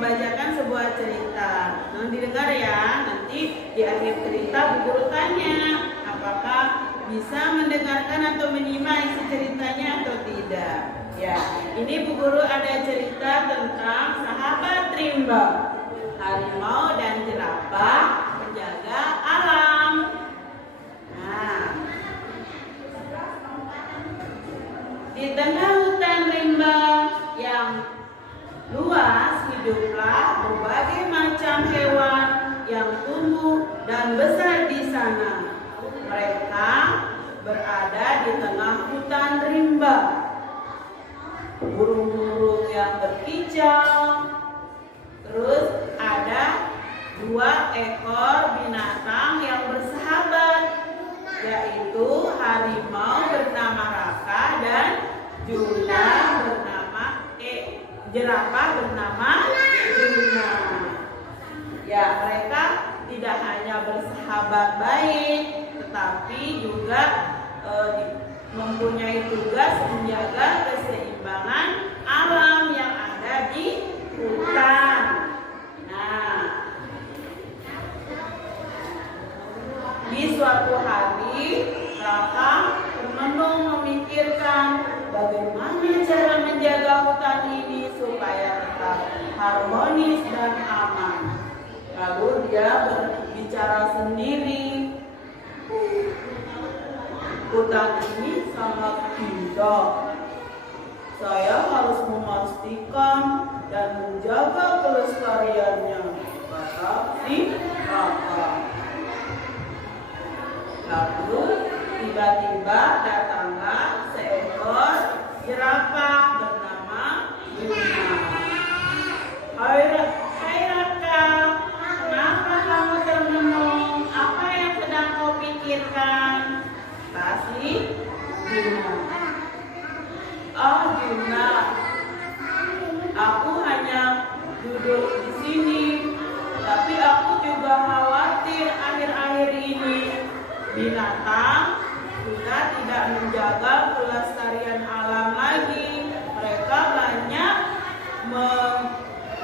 membacakan sebuah cerita. Nah, didengar ya, nanti di akhir cerita Bu Guru tanya apakah bisa mendengarkan atau menyimak isi ceritanya atau tidak. Ya, ini Bu Guru ada cerita tentang sahabat rimba, harimau dan jerapah penjaga alam. Nah, di tengah hutan rimba yang luas hiduplah berbagai macam hewan yang tumbuh dan besar di sana. Mereka berada di tengah hutan rimba. Burung-burung yang berkicau. Terus ada 2 ekor binatang yang bersahabat, yaitu harimau bernama Raka dan jerapah bernama Juna. Ya, mereka tidak hanya bersahabat baik, tetapi juga mempunyai tugas menjaga keseimbangan alam yang ada di hutan. Nah, di suatu hari Raka termenung memikirkan bagaimana cara menjaga hutan ini supaya tetap harmonis dan aman. Lalu dia berbicara sendiri, hutan ini sangat indah. Saya harus memastikan dan menjaga kelestariannya, kata si Raka. Lalu tiba-tiba datanglah seekor jerapah bernama Juna. Hai Raka, kenapa kamu termenung? Apa yang sedang kau pikirkan? Kasih Juna. Oh Juna, aku hanya duduk di sini, tapi aku juga khawatir akhir-akhir ini binatang sudah tidak menjaga kelestarian alam lagi. Mereka banyak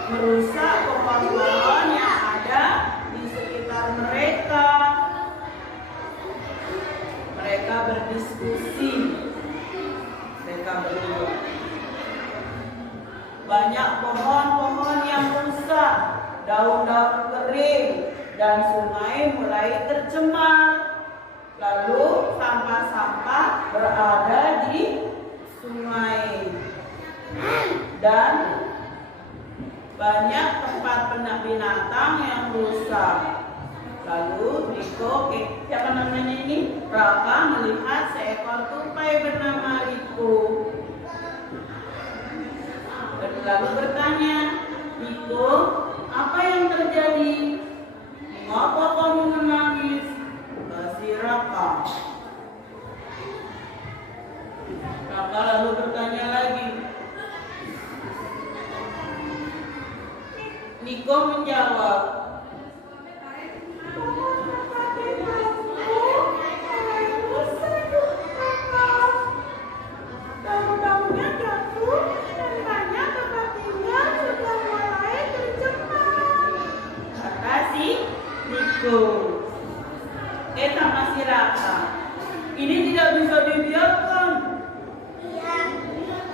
merusak pohon-pohon yang ada di sekitar mereka. Mereka berdiskusi. Mereka berdua. Banyak pohon-pohon yang rusak, daun-daun kering, dan sungai mulai tercemar. Lalu sampah-sampah berada di sungai dan banyak tempat binatang yang rusak. Lalu siapa namanya ini? Raka melihat seekor tupai bernama Liko. Lalu bertanya, Liko, apa yang terjadi? Mengapa kamu menangis? Raka. Raka lalu bertanya lagi. Niko menjawab, daun-daunnya jatuh dan banyak tempat tinggal sudah mulai tercemar, kata si Niko. Sama si Raka, ini tidak bisa dibiarkan.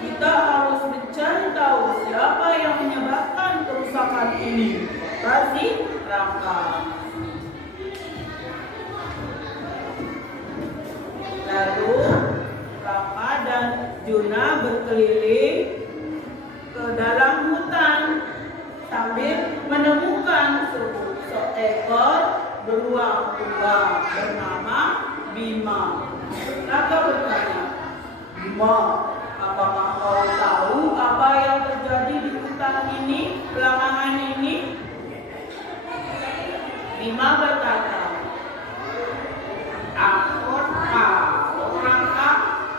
Kita harus mencari tahu siapa yang menyebabkan kerusakan ini, kata si Raka. Lalu Raka dan Juna berkeliling ke dalam hutan sambil menemukan seekor beruang kura bernama Bima. Raka bertanya, Bima, apakah kau tahu apa yang terjadi di hutan ini belakangan ini? Bima berkata, aku tahu. Raka,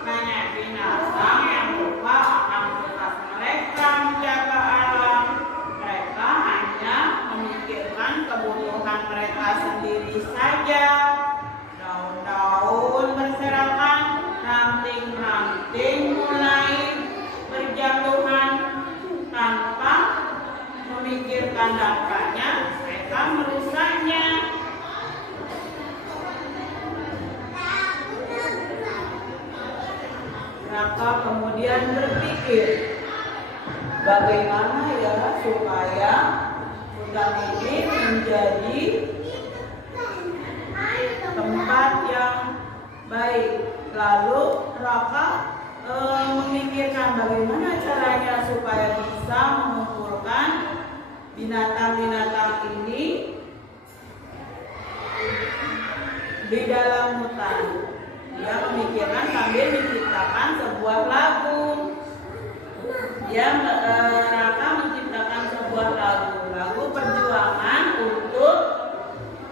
banyak binatang yang lupa akan tugas mereka menjaga alam. Mereka hanya memikirkan kebutuhan mereka sendiri saja. Daun-daun berserakan, ranting-ranting mulai berjatuhan tanpa memikirkan kemudian berpikir, bagaimana ya supaya hutan ini menjadi tempat yang baik. Lalu Raka memikirkan bagaimana caranya supaya bisa mengumpulkan binatang-binatang ini di dalam hutan. Dia memikirkan sambil menciptakan sebuah lagu. Raka menciptakan sebuah lagu perjuangan untuk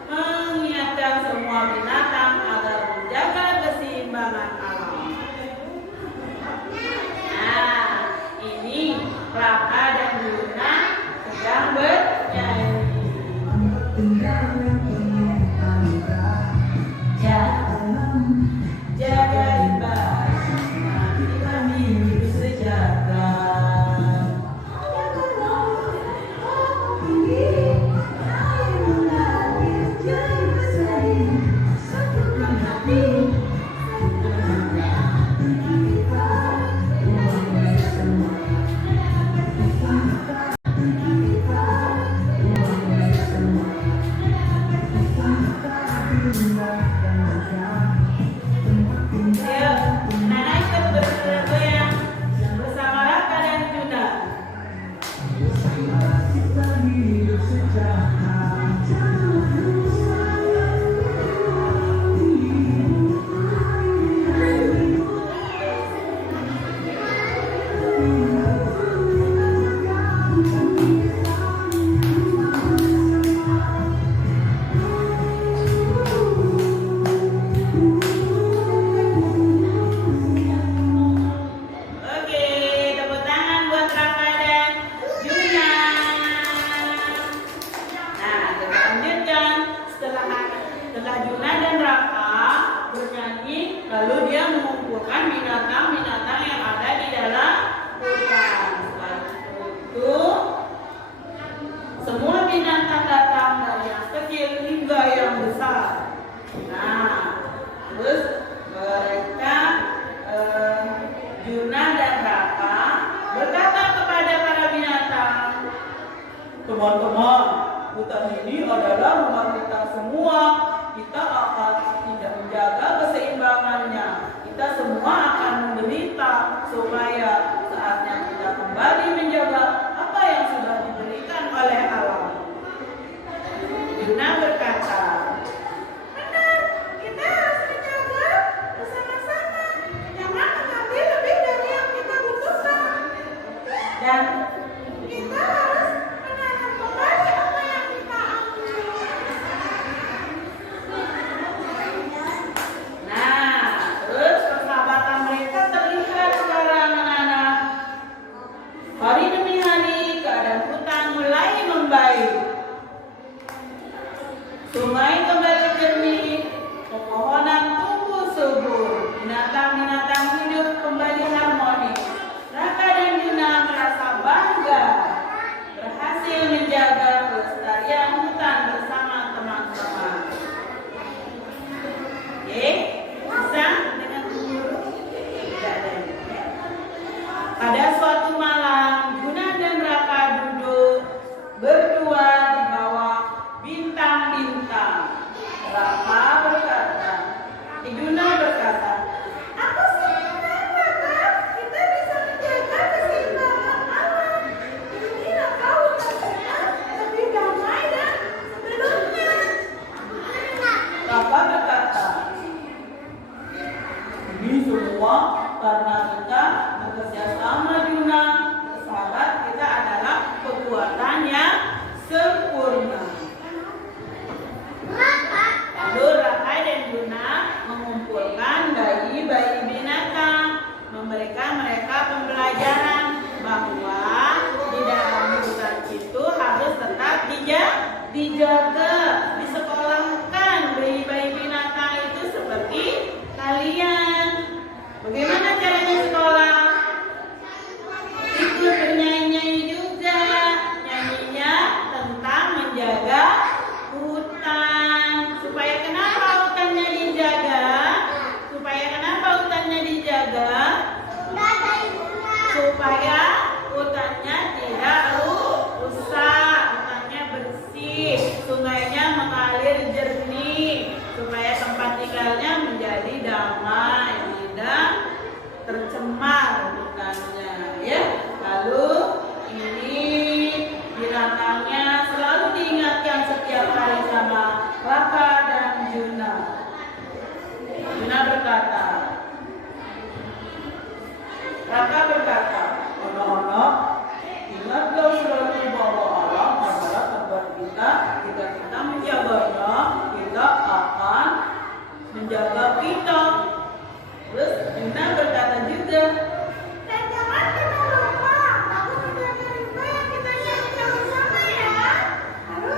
mengingatkan semua binatang agar menjaga keseimbangan alam. Nah, ini Raka dan Yuna sedang bernyanyi. Jaga baik, nanti kami hidup sejahtera. Teman-teman, hutan ini adalah rumah kita semua. Kita akan tidak menjaga keseimbangannya. Kita semua akan menderita supaya saatnya kita kembali menjaga apa yang sudah diberikan oleh alam. Yuna berkata, benar, kita harus menjaga bersama-sama. Jangan mengambil lebih dari yang kita butuhkan. Dan kita harus menanam kembali apa yang kita ambil. Nah, terus persahabatan mereka terlihat sekarang anak-anak. Hari demi hari keadaan hutan mulai membaik. Sungai kembali jernih, pepohonan tumbuh subur, binatang-binatang hidup kembali harmoni. Raka dan Yuna merasa bangga berhasil menjaga kelestarian hutan bersama teman-teman. Oke, bisa dengan guru? Tidak ada. Pada suatu malam, Yuna dan Raka duduk berdua di bawah bintang-bintang. Raka berkata, Yuna berkata, aku senang Raka, kita bisa menjaga keseimbangan alam. Ini Raka hutannya lebih damai dan sebelumnya. Raka berkata, ini semua karena kita bekerja sama Yuna. Sahabat kita adalah kekuatan yang sempurna. Lalu Raka dan Yuna mengumpulkan bayi-bayi binatang, memberikan mereka pembelajaran bahwa di dalam hutan itu harus tetap dijaga, disekolahkan bayi-bayi binatang itu seperti kalian. Bagaimana caranya semar hutannya, ya. Lalu ini binatangnya selalu diingatkan setiap hari sama Raka dan Juna. Juna berkata, Raka berkata, anak-anak, ingatlah selalu bahwa alam adalah tempat kita. Jika kita menjaganya, kita akan menjaga kita. Terus Juna berkata juga, dan jangan kita lupa, aku menjaga rimba yang kita nyanyi bersama ya. Lalu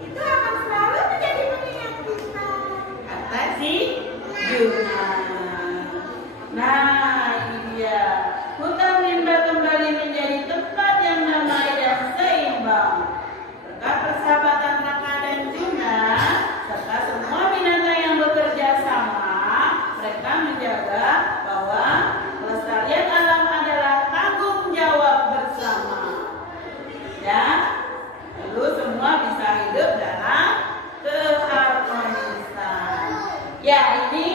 itu akan selalu menjadi pengingat kita, kata si Juna. Nah, ini dia. Hutan rimba kembali menjadi tempat yang damai dan seimbang. Berkat persahabatan Raka dan Juna serta semua binatang yang bekerja sama, mereka menjaga bahwa kelestarian alam adalah tanggung jawab bersama. Dan lalu semua bisa hidup dalam keharmonisan. Ya, ini